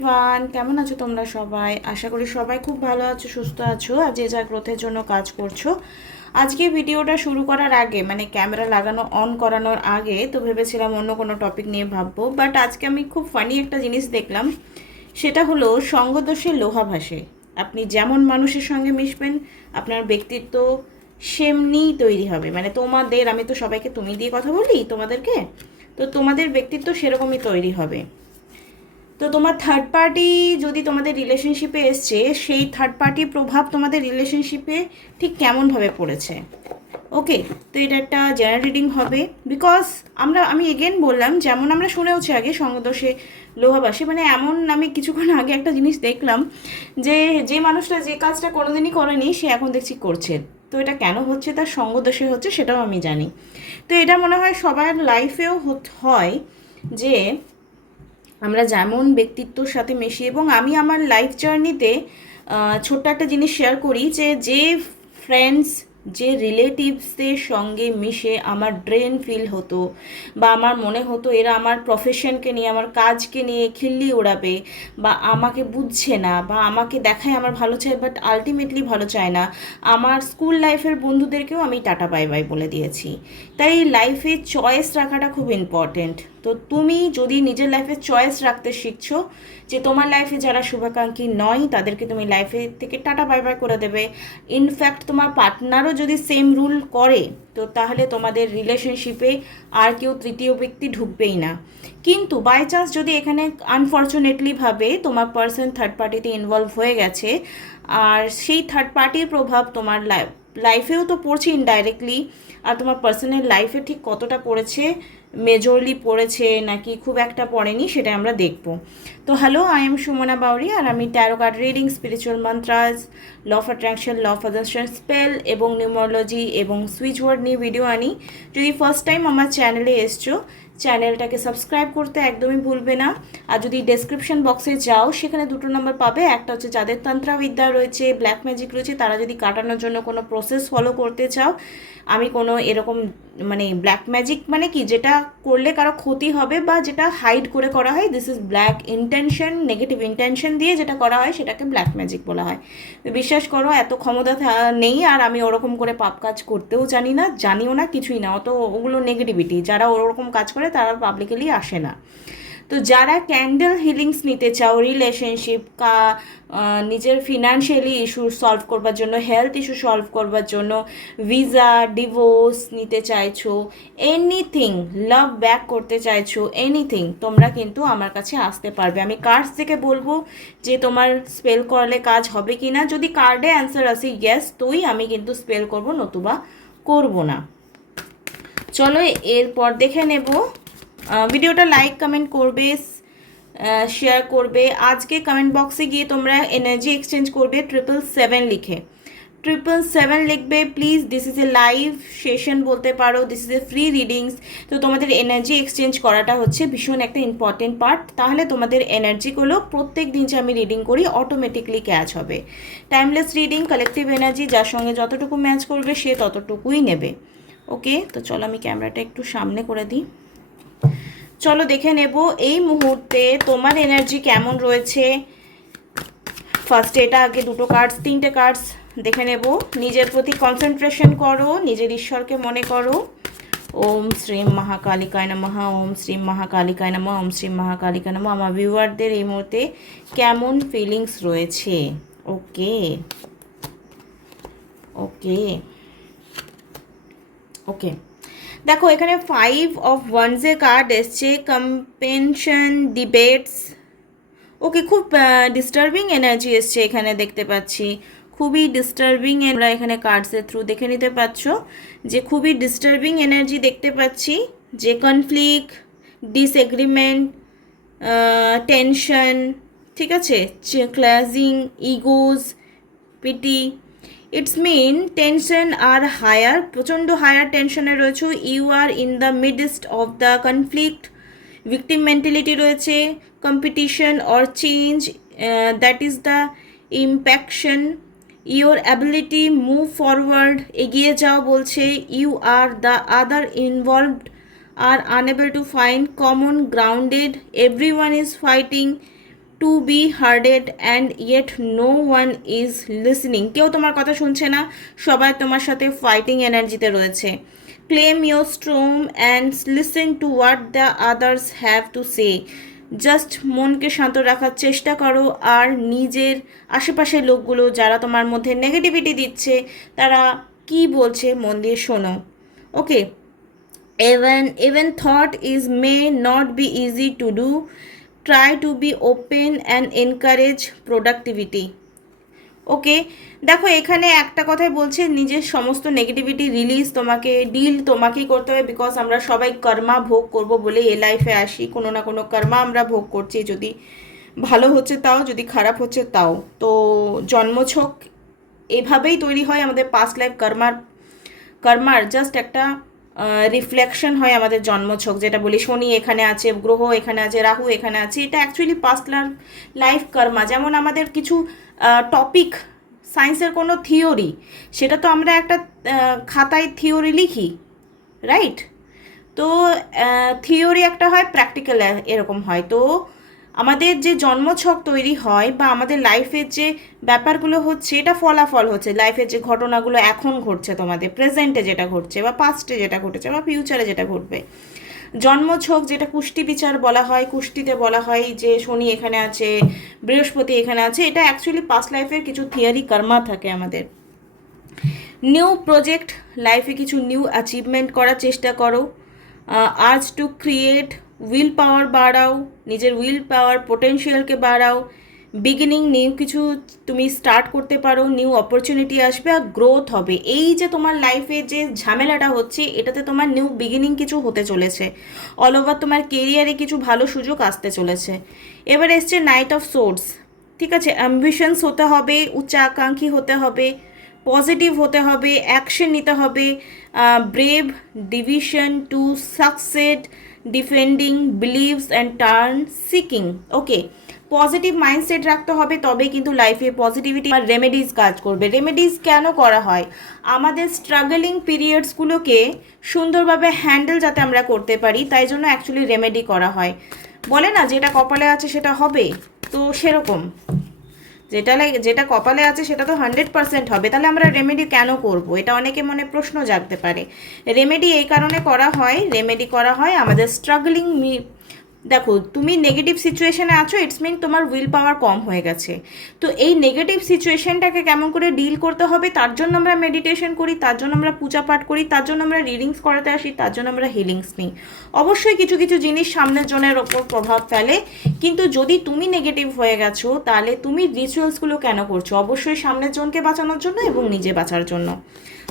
Everyone, কেমন আছো তোমরা সবাই? আশা করি সবাই খুব ভালো আছো, সুস্থ আছো আর যে যার গ্রোথের জন্য কাজ করছো। আজকে ভিডিওটা শুরু করার আগে মানে ক্যামেরা লাগানো অন করানোর আগে তো ভেবেছিলাম অন্য কোনো টপিক নিয়ে ভাববো, বাট আজকে আমি খুব ফানি একটা জিনিস দেখলাম। সেটা হলো সঙ্গদোষে লোহা ভাসে। আপনি যেমন মানুষের সঙ্গে মিশবেন আপনার ব্যক্তিত্ব সেমনিই তৈরি হবে। মানে তোমাদের, আমি তো সবাইকে তুমি দিয়ে কথা বলি তোমাদেরকে, তো তোমাদের ব্যক্তিত্ব সেরকমই তৈরি হবে। তো তোমার থার্ড পার্টি যদি তোমাদের রিলেশনশিপে এসছে, সেই থার্ড পার্টির প্রভাব তোমাদের রিলেশনশিপে ঠিক কেমনভাবে পড়েছে। ওকে, তো এটা একটা জেনারেল রিডিং হবে। বিকজ আমি এগেন বললাম, যেমন আমরা শুনেওছি আগে সঙ্গদোষে লোহাবাসী, মানে এমন আমি কিছুক্ষণ আগে একটা জিনিস দেখলাম যে যে মানুষটা যে কাজটা কোনোদিনই করেনি সে এখন দেখছি করছে। তো এটা কেন হচ্ছে, তার সঙ্গদোষে হচ্ছে সেটাও আমি জানি। তো এটা মনে হয় সবার লাইফেও হয় যে আমরা যেমন ব্যক্তিত্বর সাথে মিশি। এবং আমি আমার লাইফ জার্নিতে ছোট্ট একটা জিনিস শেয়ার করি যে ফ্রেন্ডস, যে রিলেটিভসদের সঙ্গে মিশে আমার ড্রেন ফিল হতো বা আমার মনে হতো এরা আমার প্রফেশনকে নিয়ে, আমার কাজকে নিয়ে খিল্লি ওড়াবে বা আমাকে বুঝছে না বা আমাকে দেখায় আমার ভালো চায় বাট আলটিমেটলি ভালো চায় না, আমার স্কুল লাইফের বন্ধুদেরকেও আমি টাটা বাই বাই বলে দিয়েছি। তাই লাইফে চয়েস রাখাটা খুব ইম্পর্টেন্ট। তো তুমি যদি নিজের লাইফে চয়েস রাখতে শিখছো যে তোমার লাইফে যারা শুভাকাঙ্ক্ষী নয় তাদেরকে তুমি লাইফে থেকে টাটা বাই বাই করে দেবে, ইনফ্যাক্ট তোমার পার্টনারও যদি সেম রুল করে, তো তাহলে তোমাদের রিলেশনশিপে আর কেউ তৃতীয় ব্যক্তি ঢুকবেই না। কিন্তু বাই চান্স যদি এখানে আনফর্চুনেটলি ভাবে তোমার পার্সন থার্ড পার্টিতে ইনভলভ হয়ে গেছে, আর সেই থার্ড পার্টির প্রভাব তোমার লাইফেও তো পড়ছে ইনডাইরেক্টলি, আর তোমার পার্সোনাল লাইফে ঠিক কতটা পড়েছে, মেজরলি পড়েছে নাকি খুব একটা পড়েনি, সেটা আমরা দেখব। তো hello, I am Sumana Bauri আর আমি tarot card reading, spiritual mantras, law of attraction, law of attraction spell এবং নিউমোলজি এবং সুইচ ওয়ার্ড নিয়ে ভিডিও আনি। যদি ফার্স্ট টাইম আমার চ্যানেলে এসছো, চ্যানেলটাকে সাবস্ক্রাইব করতে একদমই ভুলবে না। আর যদি ডেসক্রিপশন বক্সে যাও সেখানে দুটো নম্বর পাবে, একটা হচ্ছে যাদের তন্ত্রাবিদ্যা রয়েছে, ব্ল্যাক ম্যাজিক রয়েছে, তারা যদি কাটানোর জন্য কোনো প্রসেস ফলো করতে চাও। আমি কোনো এরকম মানে ব্ল্যাক ম্যাজিক মানে কি, যেটা করলে কারো ক্ষতি হবে বা যেটা হাইড করে করা হয়, this is black intention, negative intention দিয়ে যেটা করা হয় সেটাকে ব্ল্যাক ম্যাজিক বলা হয়। বিশ্বাস করো এত ক্ষমতা নেই, আর আমি ওরকম করে পাপ কাজ করতেও জানি না, জানিও না, কিছুই না। অত ওগুলো নেগেটিভিটি, যারা ওরকম কাজ করে তারা পাবলিকলি আসে না। তো যারা ক্যান্ডেল হিলিংস নিতে চাও রিলেশনশিপ, নিজের ফিনান্সিয়ালি ইস্যু সলভ করবার জন্য, হেলথ ইস্যু সলভ করবার জন্য, ভিসা, ডিভোর্স নিতে চাইছো, এনিথিং, লাভ ব্যাক করতে চাইছো, এনিথিং, তোমরা কিন্তু আমার কাছে আসতে পারবে। আমি কার্ডস থেকে বলবো যে তোমার স্পেল করলে কাজ হবে কি না। যদি কার্ডে অ্যান্সার আসে ইয়েস, তোই আমি কিন্তু স্পেল করব, নতুবা করব না। চলো এরপর দেখে নেব। ভিডিওটা লাইক কমেন্ট করবে, শেয়ার করবে। আজকে কমেন্ট বক্সে গিয়ে তোমরা এনার্জি এক্সচেঞ্জ করবে 777 লিখে, 777 লিখবে please. This is A live session বলতে পারো, this is A free readings. তো তোমাদের এনার্জি এক্সচেঞ্জ করাটা হচ্ছে ভীষণ একটা ইম্পর্টেন্ট পার্ট, তাহলে তোমাদের এনার্জিগুলো প্রত্যেক দিন যে আমি রিডিং করি অটোমেটিকলি ক্যাচ হবে। টাইমলেস রিডিং, কালেকটিভ এনার্জি, যার সঙ্গে যতটুকু ম্যাচ করবে সে ততটুকুই নেবে। ওকে, তো চলো আমি ক্যামেরাটা একটু সামনে করে দিই। চলো দেখে নেব এই মুহূর্তে তোমার এনার্জি কেমন রয়েছে। ফার্স্ট এটা আগে দুটো কার্ডস, তিনটে কার্ডস দেখে নেব। নিজের প্রতি কনসেন্ট্রেশন করো, নিজের ঈশ্বরকে মনে করো। ওম শ্রীম মহাকালিকায় নমঃ, ওম শ্রীম মহাকালিকায় নমঃ, ওম শ্রীম মহাকালিকায় নমঃ। আমার ভিউয়ারদের এই মুহূর্তে কেমন ফিলিংস রয়েছে? ওকে ওকে ওকে, দেখো এখানে 5 অফ ওয়ান্সের কার্ড এসছে, কম্পেনশন, ডিবেটস। ওকে, খুব ডিস্টার্বিং এনার্জি এসছে এখানে দেখতে পাচ্ছি, খুবই ডিস্টার্বিং। আমরা এখানে কার্ডসের থ্রু দেখে নিতে পারছো যে খুবই ডিস্টার্বিং এনার্জি দেখতে পাচ্ছি, যে কনফ্লিক্ট, ডিসএগ্রিমেন্ট, টেনশন, ঠিক আছে, ক্লাসিং, ইগোজ, পিটি। ইটস মিন টেনশন আর হায়ার, প্রচণ্ড হায়ার টেনশনে রয়েছে। You are in the midst of the conflict, victim mentality রয়েছে, competition or change, that is the impaction. Your ability move forward, এগিয়ে যাও বলছে। You are the other involved are unable to find common grounded, every one is fighting to be heard and yet no one is listening, কেউ তোমার কথা শুনছে না, সবাই তোমার সাথে ফাইটিং এনার্জিতে রয়েছে। Claim your স্ট্রোম and listen to what the others have to say, just মনকে শান্ত রাখার চেষ্টা করো, আর নিজের আশেপাশের লোকগুলো যারা তোমার মধ্যে নেগেটিভিটি দিচ্ছে তারা কি বলছে মন দিয়ে শোনো। ওকে, even thought is may not be easy to do, try to be open and encourage productivity. ওকে, দেখো এখানে একটা কথাই বলছে, নিজের সমস্ত নেগেটিভিটি রিলিজ তোমাকে ডিল তোমাকেই করতে হবে, বিকজ আমরা সবাই কর্মা ভোগ করব বলে এ লাইফে আসি, কোনো না কোনো কর্মা আমরা ভোগ করছি, যদি ভালো হচ্ছে তাও, যদি খারাপ হচ্ছে তাও। তো জন্মছক এভাবেই তৈরি হয়, আমাদের পাস্ট লাইফ কর্মার জাস্ট একটা রিফ্লেকশন হয় আমাদের জন্মছক, যেটা বলি শনি এখানে আছে, গ্রহ এখানে আছে, রাহু এখানে আছে, এটা অ্যাকচুয়ালি পাস্ট লাইফ কর্মা। যেমন আমাদের কিছু টপিক, সায়েন্সের কোনো থিওরি, সেটা তো আমরা একটা খাতায় থিওরি লিখি, রাইট? তো থিওরি একটা হয়, প্র্যাকটিক্যাল এরকম হয়। তো আমাদের যে জন্মছক তৈরি হয় বা আমাদের লাইফের যে ব্যাপারগুলো হচ্ছে, এটা ফলাফল হচ্ছে লাইফের যে ঘটনাগুলো এখন ঘটছে, তোমাদের প্রেজেন্টে যেটা ঘটছে বা পাস্টে যেটা ঘটেছে বা ফিউচারে যেটা ঘটবে। জন্মছক যেটা কুষ্টি বিচার বলা হয়, কুষ্টিতে বলা হয় যে শনি এখানে আছে, বৃহস্পতি এখানে আছে, এটা অ্যাকচুয়ালি পাস্ট লাইফের কিছু থিওরি কর্মা থাকে আমাদের। নিউ প্রজেক্ট, লাইফে কিছু নিউ অ্যাচিভমেন্ট করার চেষ্টা করো। আজ টু ক্রিয়েট, উইল পাওয়ার বাড়াও, নিজের উইল পাওয়ার পোটেনশিয়ালকে বাড়াও। বিগিনিং, নিউ কিছু তুমি স্টার্ট করতে পারো, নিউ অপরচুনিটি আসবে আর গ্রোথ হবে। এই যে তোমার লাইফে যে ঝামেলাটা হচ্ছে, এটাতে তোমার নিউ বিগিনিং কিছু হতে চলেছে, অল ওভার তোমার কেরিয়ারে কিছু ভালো সুযোগ আসতে চলেছে। এবার এসছে নাইট অফ সোর্স, ঠিক আছে? অ্যাম্বিশনস হতে হবে, উচ্চাকাঙ্ক্ষী হতে হবে, পজিটিভ হতে হবে, অ্যাকশন নিতে হবে, brave, division to succeed, defending, believes and turn seeking. Okay, positive mindset রাখতে হবে, তবে কিন্তু লাইফে পজিটিভিটি আর রেমেডিজ কাজ করবে। রেমেডিজ কেন করা হয়? আমাদের স্ট্রাগলিং পিরিয়ডসগুলোকে সুন্দরভাবে হ্যান্ডেল যাতে আমরা করতে পারি, তাই জন্য অ্যাকচুয়ালি রেমেডি করা হয়। বলে না যেটা কপালে আছে সেটা হবে, তো সেরকম যেটা কপালে আছে সেটা তো 100% হবে, তাহলে আমরা রেমেডি কেন করব? এটা অনেকে মনে প্রশ্ন জাগতে পারে। রেমেডি এই কারণে করা হয় আমাদের স্ট্রাগলিং। দেখো, তুমি নেগেটিভ সিচুয়েশনে আছো, ইটস মিন তোমার উইল পাওয়ার কম হয়ে গেছে। তো এই নেগেটিভ সিচুয়েশনটাকে কেমন করে ডিল করতে হবে, তার জন্য আমরা মেডিটেশন করি, তার জন্য আমরা পূজা পাঠ করি, তার জন্য আমরা রিডিংস করাতে আসি, তার জন্য আমরা হিলিংস নিই। অবশ্যই কিছু কিছু জিনিস সামনের জনের ওপর প্রভাব ফেলে, কিন্তু যদি তুমি নেগেটিভ হয়ে গেছো, তাহলে তুমি রিচুয়ালসগুলো কেন করছো? অবশ্যই সামনের জনকে বাঁচানোর জন্য এবং নিজে বাঁচার জন্য।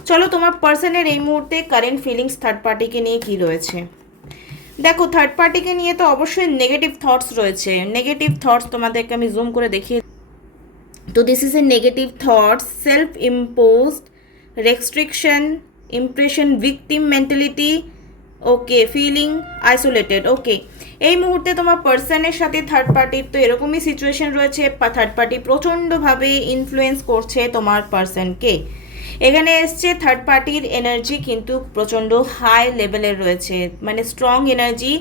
চলো, তোমার পার্সনের এই মুহূর্তে কারেন্ট ফিলিংস থার্ড পার্টিকে নিয়ে কী রয়েছে। দেখো, থার্ড পার্টিকে নিয়ে তো অবশ্যই নেগেটিভ থটস রয়েছে। নেগেটিভ থটস তোমাদেরকে আমি জুম করে দেখিয়ে, তো this is a negative thoughts, self imposed restriction, impression, victim mentality, okay, feeling isolated. Okay, এই মুহূর্তে তোমার পার্সনের সাথে থার্ড পার্টির তো এরকমই সিচুয়েশন রয়েছে, থার্ড পার্টি প্রচণ্ডভাবে ইনফ্লুয়েন্স করছে তোমার পার্সনকে। এখানে এসছে থার্ড পার্টির এনার্জি কিন্তু প্রচণ্ড হাই লেভেলের রয়েছে, মানে স্ট্রং এনার্জি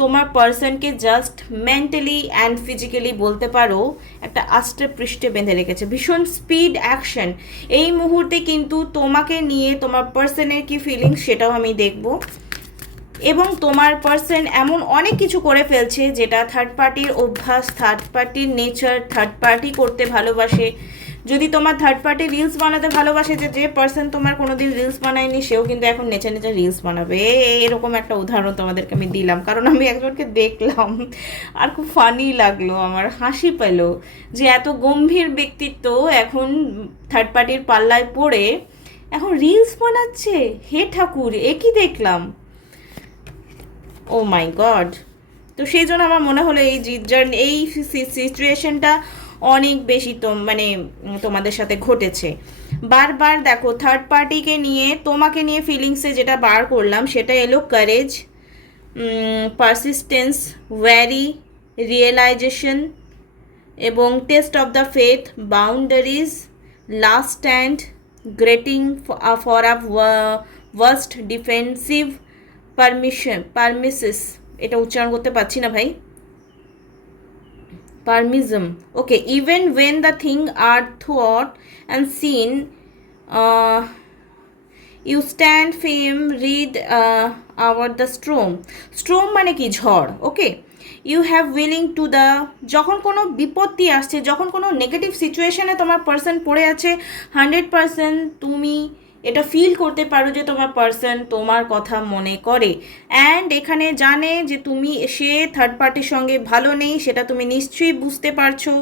তোমার পার্সনকে জাস্ট মেন্টালি অ্যান্ড ফিজিক্যালি বলতে পারো একটা আষ্টে পৃষ্ঠে বেঁধে রেখেছে। ভীষণ স্পিড অ্যাকশন এই মুহূর্তে কিন্তু তোমাকে নিয়ে, তোমার পার্সনের কি ফিলিংস সেটাও আমি দেখব। এবং তোমার পার্সন এমন অনেক কিছু করে ফেলছে যেটা থার্ড পার্টির অভ্যাস, থার্ড পার্টির নেচার, থার্ড পার্টি করতে ভালোবাসে। যদি তোমার থার্ড পার্টি রিলস বানাতে ভালোবাসে, যে পার্সন তোমার কোনোদিন রিলস বানায়নি, সেও কিন্তু এখন নেচে নেচে রিলস বানাবে। এরকম একটা উদাহরণ তোমাদেরকে আমি দিলাম, কারণ আমি একজনকে দেখলাম আর খুব ফানি লাগলো, আমার হাসি পেল যে এত গম্ভীর ব্যক্তিত্ব এখন থার্ড পার্টির পাল্লায় পড়ে এখন রিলস বানাচ্ছে। হে ঠাকুর, এ কি দেখলাম! ও মাই গড! তো সেই জন্য আমার মনে হলো এই সিচুয়েশনটা অনেক বেশি মানে তোমাদের সাথে ঘটেছে। বারবার দেখো, থার্ড পার্টিকে নিয়ে, তোমাকে নিয়ে ফিলিংসে যেটা বার করলাম সেটা এলো কারেজ, পারসিস্টেন্স, ওয়ারি, রিয়েলাইজেশন এবং test of the faith, boundaries, last stand, greeting for a worst, defensive, premises, এটা উচ্চারণ করতে পারছি না ভাই, permism. Okay, even when the thing are thought and seen, uh, you stand firm, read about the storm মানে কি ঝড়। Okay, you have willing to the, যখন কোনো বিপত্তি আসছে, যখন কোনো নেগেটিভ সিচুয়েশনে তোমার পার্সন পড়ে আছে, 100% তুমি এটা ফিল করতে পারো যে তোমার পার্সন তোমার কথা মনে করে, অ্যান্ড এখানে জানে যে তুমি সে থার্ড পার্টির সঙ্গে ভালো নেই, সেটা তুমি নিশ্চয়ই বুঝতে পারছো,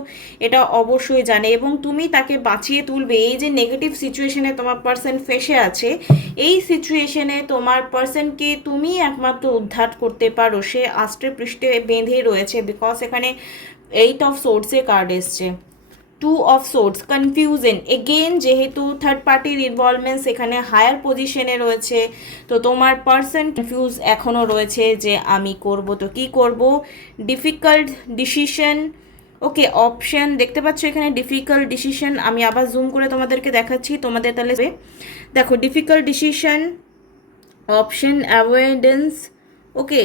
এটা অবশ্যই জানে, এবং তুমি তাকে বাঁচিয়ে তুলবে। এই যে নেগেটিভ সিচুয়েশনে তোমার পার্সন ফেসে আছে, এই সিচুয়েশনে তোমার পার্সনকে তুমি একমাত্র উদ্ধার করতে পারো। সে আষ্টে পৃষ্ঠে বেঁধে রয়েছে, বিকজ এখানে 8 অফ সোর্ডসের কার্ড এসছে, 2 অফ সোর্ডস, কনফিউশন এগেন, যেহেতু থার্ড পার্টির ইনভলভমেন্টস এখানে হায়ার পজিশনে রয়েছে, তো তোমার পার্সন কনফিউজ এখনও রয়েছে যে আমি করব তো কি করব, ডিফিকাল্ট ডিসিশন। ওকে, অপশন দেখতে পাচ্ছ এখানে ডিফিকাল্ট ডিসিশন, আমি আবার জুম করে তোমাদেরকে দেখাচ্ছি, তোমাদের তাহলে দেখো ডিফিকাল্ট ডিসিশন, অপশন অ্যাভয়েডেন্স, ওকে,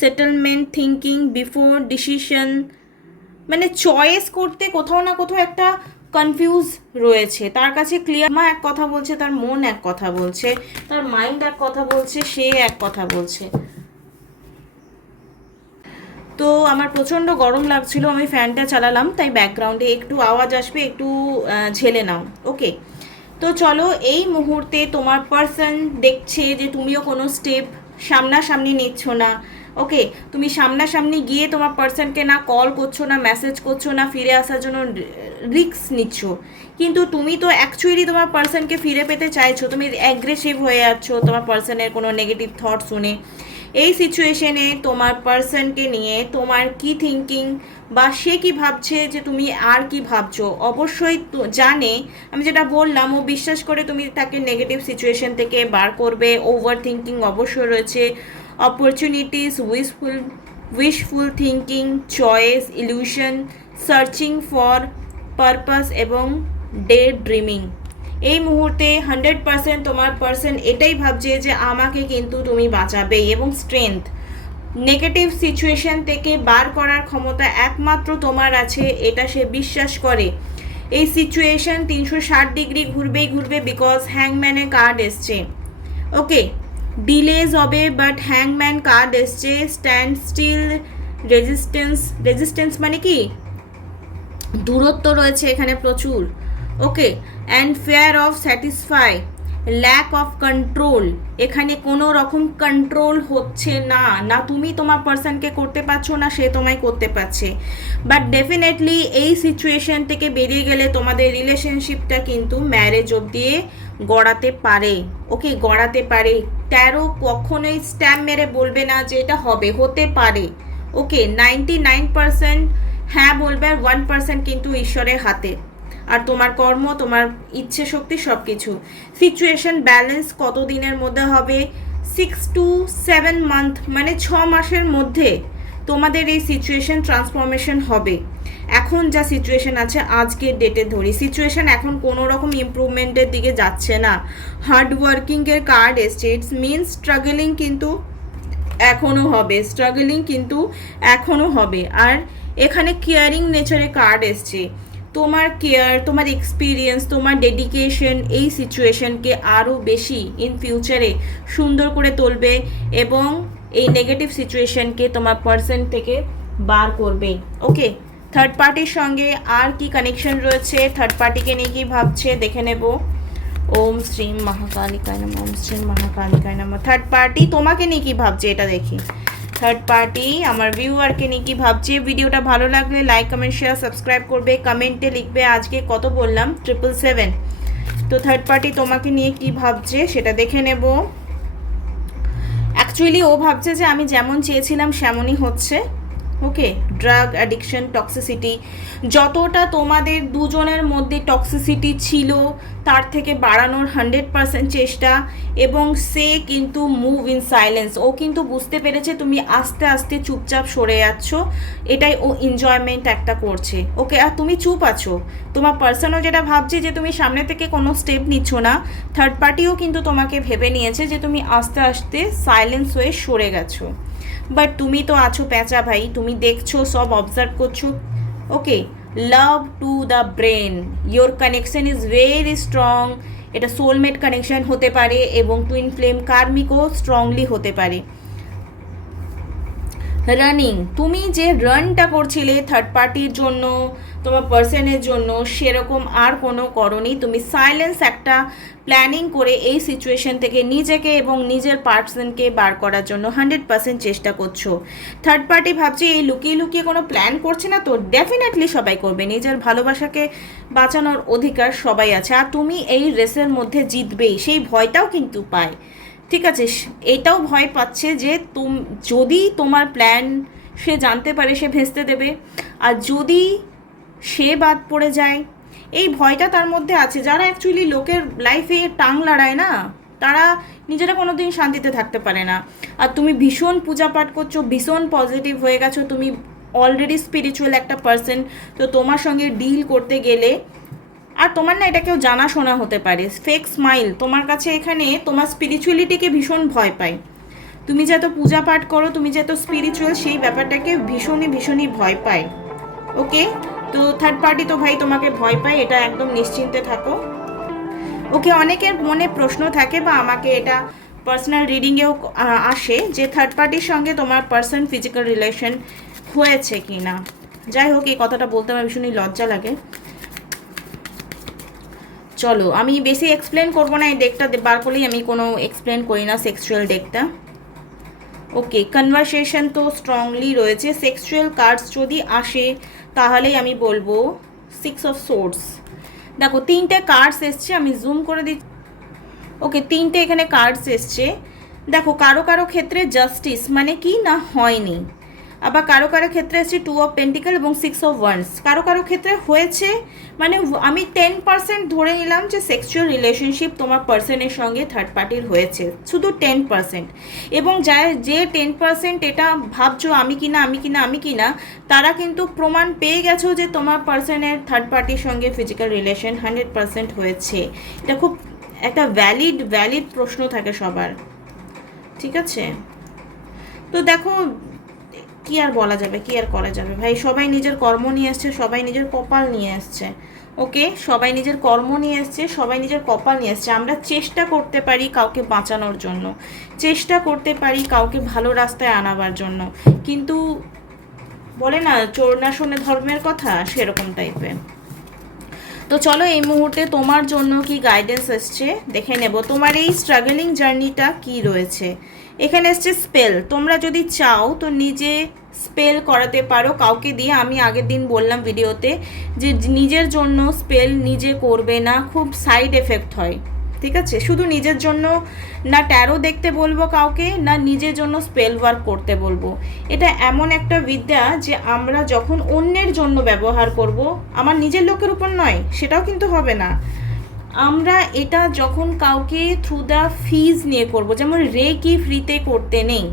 সেটেলমেন্ট, থিঙ্কিং বিফোর ডিসিশন, মানে চয়েস করতে কোথাও না কোথাও একটা কনফিউজ রয়েছে, তার কাছে ক্লিয়ার মা এক কথা বলছে, তার মন এক কথা বলছে, তার মাইন্ড এক কথা বলছে, সে এক কথা বলছে। তো আমার প্রচণ্ড গরম লাগছিল, আমি ফ্যানটা চালালাম, তাই ব্যাকগ্রাউন্ডে একটু আওয়াজ আসবে, একটু ঝেলে নাও। ওকে, তো চলো, এই মুহূর্তে তোমার পার্সন দেখছে যে তুমিও কোনো স্টেপ সামনাসামনি নিচ্ছ না। ওকে, তুমি সামনাসামনি গিয়ে তোমার পার্সনকে না কল করছো, না মেসেজ করছো, না ফিরে আসার জন্য রিস্ক নিচ্ছ, কিন্তু তুমি তো অ্যাকচুয়ালি তোমার পার্সনকে ফিরে পেতে চাইছো, তুমি অ্যাগ্রেসিভ হয়ে যাচ্ছ তোমার পার্সনের কোনো নেগেটিভ থট শুনে। এই সিচুয়েশনে তোমার পার্সনকে নিয়ে তোমার কি থিঙ্কিং, বা সে কি ভাবছে যে তুমি আর কি ভাবছো, অবশ্যই জানে, আমি যেটা বললাম, ও বিশ্বাস করে তুমি তাকে নেগেটিভ সিচুয়েশন থেকে বার করবে। ওভার থিঙ্কিং অবশ্যই রয়েছে, opportunities, wishful thinking, choice, illusion, searching for purpose এবং ডে ড্রিমিং। এই মুহূর্তে 100% তোমার পার্সন এটাই ভাবছে যে আমাকে কিন্তু তুমি বাঁচাবে, এবং স্ট্রেংথ, নেগেটিভ সিচুয়েশন থেকে বার করার ক্ষমতা একমাত্র তোমার আছে, এটা সে বিশ্বাস করে। এই সিচুয়েশন 360 ডিগ্রি ঘুরবেই ঘুরবে, বিকজ হ্যাংম্যানের কার্ড এসছে। ওকে, ডিলেজ হবে, বাট হ্যাংম্যান কার্ড এসছে, স্ট্যান্ড স্টিল, রেজিস্ট্যান্স মানে কি দূরত্ব রয়েছে এখানে প্রচুর। Okay, and fear of satisfy, lack of control, এখানে কোনো রকম কন্ট্রোল হচ্ছে না, না তুমি তোমার পার্সনকে করতে পারছো, না সে তোমায় করতে পারছে। বাট ডেফিনেটলি এই সিচুয়েশন থেকে বেরিয়ে গেলে তোমাদের রিলেশনশিপটা কিন্তু ম্যারেজ অবধি গড়াতে পারে। ওকে, গড়াতে পারে। 13 কখনোই স্ট্যাম্প মেরে বলবে না যে এটা হবে, হতে পারে। ওকে, 99% হ্যাঁ বলবে, আর 1% কিন্তু ঈশ্বরের হাতে, আর তোমার কর্ম, তোমার ইচ্ছে শক্তি, সব কিছু। সিচুয়েশন ব্যালেন্স কত দিনের মধ্যে হবে? 6 to 7 মান্থ, মানে 6 মাসের মধ্যে তোমাদের এই সিচুয়েশন ট্রান্সফরমেশন হবে। এখন যা সিচুয়েশন আছে আজকের ডেটে ধরি, সিচুয়েশন এখন কোনো রকম ইমপ্রুভমেন্টের দিকে যাচ্ছে না। হার্ড ওয়ার্কিংয়ের কার্ড এসছে, ইটস মিনস স্ট্রাগলিং কিন্তু এখনও হবে, স্ট্রাগলিং কিন্তু এখনও হবে। আর এখানে কেয়ারিং নেচারের কার্ড এসছে, তোমার কেয়ার, তোমার এক্সপিরিয়েন্স, তোমার ডেডিকেশন এই সিচুয়েশনকে আরও বেশি ইন ফিউচারে সুন্দর করে তুলবে, এবং এই নেগেটিভ সিচুয়েশনকে তোমার পার্সন থেকে বার করবে। ওকে, থার্ড পার্টির সঙ্গে আর কি কানেকশন রয়েছে, থার্ড পার্টিকে নিয়ে কি ভাবছে দেখে নেব। ওম শ্রীম মহাকালিকায় নমঃ, ওম শ্রীম মহাকালিকায় নমঃ। থার্ড পার্টি তোমাকে নিয়ে কি ভাবছে এটা দেখি। থার্ড পার্টি আমার ভিউয়ারকে নিয়ে কি ভাবছে। ভিডিওটা ভালো লাগলে লাইক, কমেন্ট, শেয়ার, সাবস্ক্রাইব করবে, কমেন্টে লিখবে আজকে কত বললাম, 777। তো থার্ড পার্টি তোমাকে নিয়ে কি ভাবছে সেটা দেখে নেব। অ্যাকচুয়ালি ও ভাবছে যে আমি যেমন চেয়েছিলাম সেমনই হচ্ছে। ওকে, ড্রাগ অ্যাডিকশন, টক্সিসিটি, যতটা তোমাদের দুজনের মধ্যে টক্সিসিটি ছিল তার থেকে বাড়ানোর 100% চেষ্টা, এবং সে কিন্তু মুভ ইন সাইলেন্স, ও কিন্তু বুঝতে পেরেছে তুমি আস্তে আস্তে চুপচাপ সরে যাচ্ছ, এটাই ও এনজয়মেন্ট একটা করছে। ওকে, আর তুমি চুপ আছো, তোমার পার্সনও যেটা ভাবছে যে তুমি সামনে থেকে কোনো স্টেপ নিচ্ছ না, থার্ড পার্টিও কিন্তু তোমাকে ভেবে নিয়েছে যে তুমি আস্তে আস্তে সাইলেন্স হয়ে সরে গেছো। বাট তুমি তো আছো প্যাঁচা ভাই, তুমি দেখছো, সব অবজার্ভ করছো, okay, love to the brain, your connection is very strong. এটা সোলমেট কানেকশন হতে পারে এবং টুইন ফ্লেম কার্মিকও স্ট্রংলি হতে পারে। রানিং, তুমি যে রানটা করছিলে থার্ড পার্টির জন্য, তোমার পার্সনের জন্য, সেরকম আর কোনো করনি। তুমি সাইলেন্স একটা প্ল্যানিং করে এই সিচুয়েশন থেকে নিজেকে এবং নিজের পার্সনকে বার করার জন্য 100% চেষ্টা করছো। থার্ড পার্টি ভাবছি এই লুকিয়ে লুকিয়ে কোনো প্ল্যান করছে না, তো ডেফিনেটলি সবাই করবে। নিজের ভালোবাসাকে বাঁচানোর অধিকার সবাই আছে, আর তুমি এই রেসের মধ্যে জিতবেই, সেই ভয়টাও কিন্তু পায়। ঠিক আছে, এটাও ভয় পাচ্ছে যে যদি তোমার প্ল্যান সে জানতে পারে সে ভেস্তে দেবে, আর যদি সে বাদ পড়ে যায়, এই ভয়টা তার মধ্যে আছে। যারা অ্যাকচুয়ালি লোকের লাইফে টাং লাড়ায় না, তারা নিজেরা কোনো দিন শান্তিতে থাকতে পারে না। আর তুমি ভীষণ পূজা পাঠ করছো, ভীষণ পজিটিভ হয়ে গেছো, তুমি অলরেডি স্পিরিচুয়াল একটা পার্সন। তো তোমার সঙ্গে ডিল করতে গেলে, আর তোমার না এটা কেউ জানাশোনা হতে পারে, ফেক স্মাইল তোমার কাছে এখানে তোমার স্পিরিচুয়ালিটিকে ভীষণ ভয় পায়। তুমি যে এত পূজা পাঠ করো, তুমি যে এত স্পিরিচুয়াল, সেই ব্যাপারটাকে ভীষণই ভীষণই ভয় পায়। ওকে, তো থার্ড পার্টি তো ভাই তোমাকে ভয় পায়, এটা একদম নিশ্চিন্তে থাকো। ওকে, অনেকের মনে প্রশ্ন থাকে বা আমাকে এটা পার্সোনাল রিডিংয়েও আসে যে থার্ড পার্টির সঙ্গে তোমার পার্সন ফিজিক্যাল রিলেশন হয়েছে কি না। যাই হোক, এই কথাটা বলতে আমার ভীষণই লজ্জা লাগে। চলো, আমি বেশি এক্সপ্লেন করবো না, এই ডেকটা বার করলেই আমি কোনো এক্সপ্লেন করি না সেক্সুয়াল ডেকটা। ওকে, কনভারসেশন তো স্ট্রংলি রয়েছে। সেক্সুয়াল কার্ডস যদি আসে তাহলেই আমি বলবো 6 অফ সোর্ডস। দেখো 3টে কার্ডস এসছে, আমি জুম করে দিচ্ছি। ওকে, 3টে এখানে কার্ডস এসছে। দেখো কারো কারো ক্ষেত্রে জাস্টিস মানে কি না হয়নি, আবার কারো কারো ক্ষেত্রে এসছে 2 অফ পেন্টিকেল এবং 6 অফ ওয়ান্স। কারো কারো ক্ষেত্রে হয়েছে, মানে আমি 10% ধরে নিলাম যে সেক্সুয়াল রিলেশনশিপ তোমার পার্সনের সঙ্গে থার্ড পার্টির হয়েছে, শুধু 10%। এবং যে 10% এটা ভাবছো আমি কিনা আমি কিনা আমি কিনা, তারা কিন্তু প্রমাণ পেয়ে গেছো যে তোমার পার্সনের থার্ড পার্টির সঙ্গে ফিজিক্যাল রিলেশন 100% হয়েছে। এটা খুব একটা ভ্যালিড প্রশ্ন থাকে সবার। ঠিক আছে, তো দেখো কি আর বলা যাবে, কি আর করা যাবে ভাই, সবাই নিজের কর্ম নিয়ে এসছে, সবাই নিজের কপাল নিয়ে এসছে। ওকে, সবাই নিজের কর্ম নিয়ে এসছে, সবাই নিজের কপাল নিয়ে এসছে। আমরা চেষ্টা করতে পারি কাউকে বাঁচানোর জন্য, চেষ্টা করতে পারি কাউকে ভালো রাস্তায় আনাবার জন্য, কিন্তু বলে না চোর না শোনে ধর্মের কথা, সেরকম টাইপের। তো চলো এই মুহূর্তে তোমার জন্য কি গাইডেন্স এসছে দেখে নেব। তোমার এই স্ট্রাগলিং জার্নিটা কি রয়েছে। এখানে এসছে স্পেল। তোমরা যদি চাও তো নিজে স্পেল করাতে পারো কাউকে দিয়ে। আমি আগের দিন বললাম ভিডিওতে যে নিজের জন্য স্পেল নিজে করবে না, খুব সাইড এফেক্ট হয়। ঠিক আছে, শুধু নিজের জন্য না ট্যারো দেখতে বলবো কাউকে, না নিজের জন্য স্পেল ওয়ার্ক করতে বলবো। এটা এমন একটা বিদ্যা যে আমরা যখন অন্যের জন্য ব্যবহার করব, আমার নিজের লোকের উপর নয়, সেটাও কিন্তু হবে না। আমরা এটা যখন কাউকে থ্রু দ্য ফিজ নিয়ে করব, যেমন রেকি ফ্রিতে করতে নেই।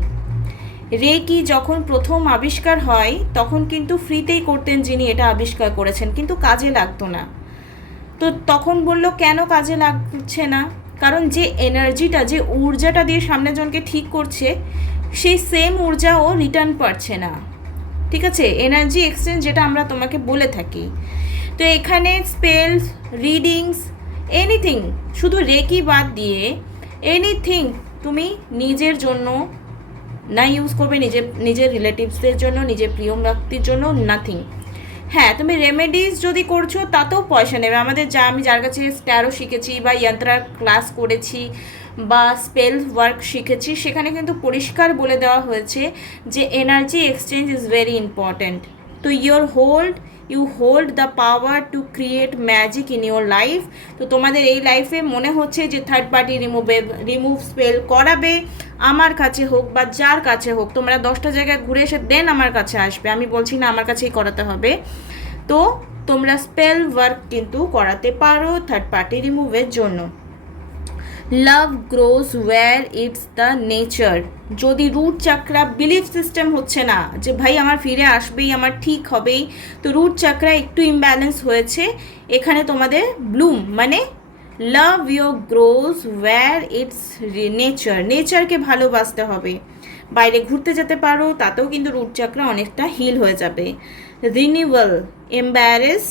রেকি যখন প্রথম আবিষ্কার হয় তখন কিন্তু ফ্রিতেই করতেন যিনি এটা আবিষ্কার করেছেন, কিন্তু কাজে লাগতো না। তো তখন বলল কেন কাজে লাগছে না, কারণ যে এনার্জিটা, যে ঊর্জাটা দিয়ে সামনের জনকে ঠিক করছে, সেই সেম ঊর্জা ও রিটার্ন পাচ্ছে না। ঠিক আছে, এনার্জি এক্সচেঞ্জ যেটা আমরা তোমাকে বলে থাকি। তো এখানে স্পেলস, রিডিংস, এনিথিং, শুধু রেকি বাদ দিয়ে এনিথিং তুমি নিজের জন্য না ইউজ করবে, নিজের রিলেটিভসদের জন্য, নিজের প্রিয় ব্যক্তির জন্য, নাথিং। হ্যাঁ, তুমি রেমেডিস যদি করছো তাতেও পয়সা নেবে। আমি যার কাছে ট্যারো শিখেছি বা যন্ত্রার ক্লাস করেছি বা স্পেল ওয়ার্ক শিখেছি, সেখানে কিন্তু পরিষ্কার বলে দেওয়া হয়েছে যে energy exchange is very important. তো you hold the power to create magic in your life. তো তোমাদের এই লাইফে মনে হচ্ছে যে থার্ড পার্টি রিমুভ স্পেল করাবে, আমার কাছে হোক বা যার কাছে হোক, তোমরা 10টা জায়গায় ঘুরে এসে দেন আমার কাছে আসবে, আমি বলছি না আমার কাছেই করাতে হবে। তো তোমরা স্পেল ওয়ার্ক কিন্তু করাতে পারো থার্ড পার্টি রিমুভের জন্য। Love grows where it's the nature. যদি রুট চাকরা বিলিফ সিস্টেম হচ্ছে না যে ভাই আমার ফিরে আসবেই, আমার ঠিক হবেই, তো রুট চাকরা একটু ইমব্যালেন্স হয়েছে, এখানে তোমাদের ব্লুম মানে love your grows where it's nature. নেচারকে ভালোবাসতে হবে। বাইরে ঘুরতে যেতে পারো, তাতেও কিন্তু রুট চাকরা অনেকটা হিল হয়ে যাবে। Renewal, embarrass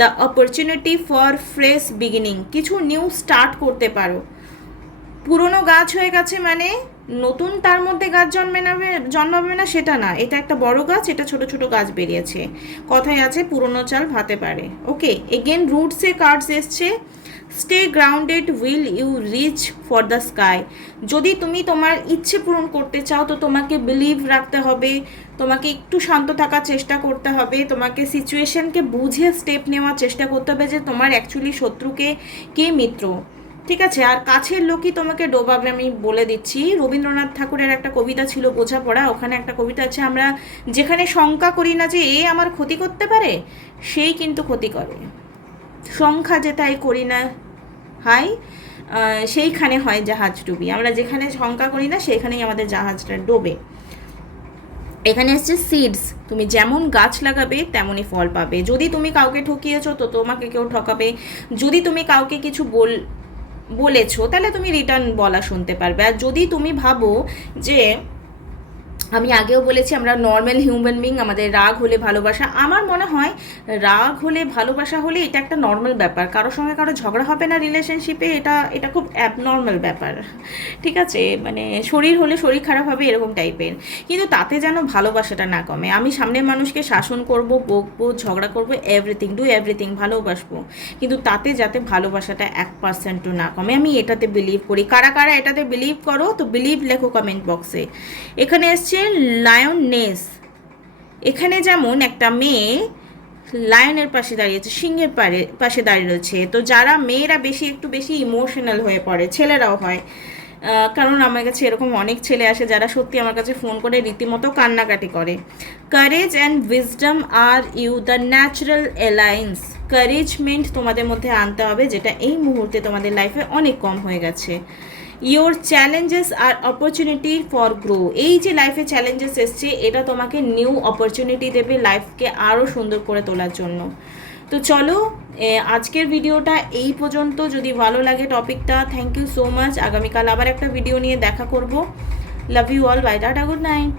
the opportunity for fresh beginning, কিছু নিউ স্টার্ট করতে পারো। পুরনো গাছ হয়ে গেছে মানে নতুন তার মধ্যে গাছ জন্মাবে না সেটা না, এটা একটা বড় গাছ, এটা ছোট ছোট গাছ বেরিয়েছে। কথায় আছে পুরনো চাল ভাতে পারে। ওকে, এগেন রুটসে কার্ডস এসছে, stay grounded will you reach for the sky. যদি তুমি তোমার ইচ্ছে পূরণ করতে চাও তো তোমাকে বিলিভ রাখতে হবে, তোমাকে একটু শান্ত থাকার চেষ্টা করতে হবে, তোমাকে সিচুয়েশনকে বুঝে স্টেপ নেওয়ার চেষ্টা করতে হবে যে তোমার অ্যাকচুয়ালি শত্রুকে কে মিত্র। ঠিক আছে, আর কাছের লোকই তোমাকে ডোবাবে। আমি বলে দিচ্ছি, রবীন্দ্রনাথ ঠাকুরের একটা কবিতা ছিল বোঝাপড়া, ওখানে একটা কবিতা আছে, আমরা যেখানে শঙ্কা করি না যে এ আমার ক্ষতি করতে পারে, সেই কিন্তু ক্ষতি করে। সংখ্যা যেটাই করি না হাই, সেইখানে হয় জাহাজ ডুবি। আমরা যেখানে শঙ্কা করি না সেইখানেই আমাদের জাহাজটা ডোবে। এখানে এসছে সিডস, তুমি যেমন গাছ লাগাবে তেমনই ফল পাবে। যদি তুমি কাউকে ঠকিয়েছো তো তোমাকে কেউ ঠকাবে, যদি তুমি কাউকে কিছু বলেছো তাহলে তুমি রিটার্ন বলা শুনতে পারবে। আর যদি তুমি ভাবো যে, আমি আগেও বলেছি আমরা নর্মাল হিউম্যান বিং, আমাদের রাগ হলে ভালোবাসা, আমার মনে হয় রাগ হলে ভালোবাসা হলে এটা একটা নর্মাল ব্যাপার। কারোর সঙ্গে কারো ঝগড়া হবে না রিলেশনশিপে, এটা খুব অ্যাবনর্মাল ব্যাপার। ঠিক আছে, মানে শরীর হলে শরীর খারাপ হবে এরকম টাইপের, কিন্তু তাতে যেন ভালোবাসাটা না কমে। আমি সামনের মানুষকে শাসন করব, বকবো, ঝগড়া করবো, ডু এভরিথিং, ভালোবাসবো, কিন্তু তাতে যাতে ভালোবাসাটা 1%ও না কমে, আমি এটাতে বিলিভ করি। কারা কারা এটাতে বিলিভ করো তো বিলিভ লেখো কমেন্ট বক্সে। এখানে এসছে লায়নেস, এখানে যেমন একটা মেয়ে লায়নের পাশে দাঁড়িয়েছে, সিংহের পাশে দাঁড়িয়ে রয়েছে। তো যারা মেয়েরা একটু বেশি ইমোশনাল হয়ে পড়ে, ছেলেরাও হয়, কারণ আমার কাছে এরকম অনেক ছেলে আসে যারা সত্যি আমার কাছে ফোন করে রীতিমতো কান্নাকাটি করে। Courage and wisdom are you the natural alliance, encouragement তোমাদের মধ্যে আনতে হবে, যেটা এই মুহূর্তে তোমাদের লাইফে অনেক কম হয়ে গেছে। Your challenges are opportunity for grow, এই যে লাইফে চ্যালেঞ্জেস এসছে এটা তোমাকে নিউ অপরচুনিটি দেবে লাইফকে আরও সুন্দর করে তোলার জন্য। তো চলো আজকের ভিডিওটা এই পর্যন্ত। যদি ভালো লাগে টপিকটা, থ্যাংক ইউ সো মাচ। আগামীকাল আবার একটা ভিডিও নিয়ে দেখা করব। Love you all, bye, tata, good night.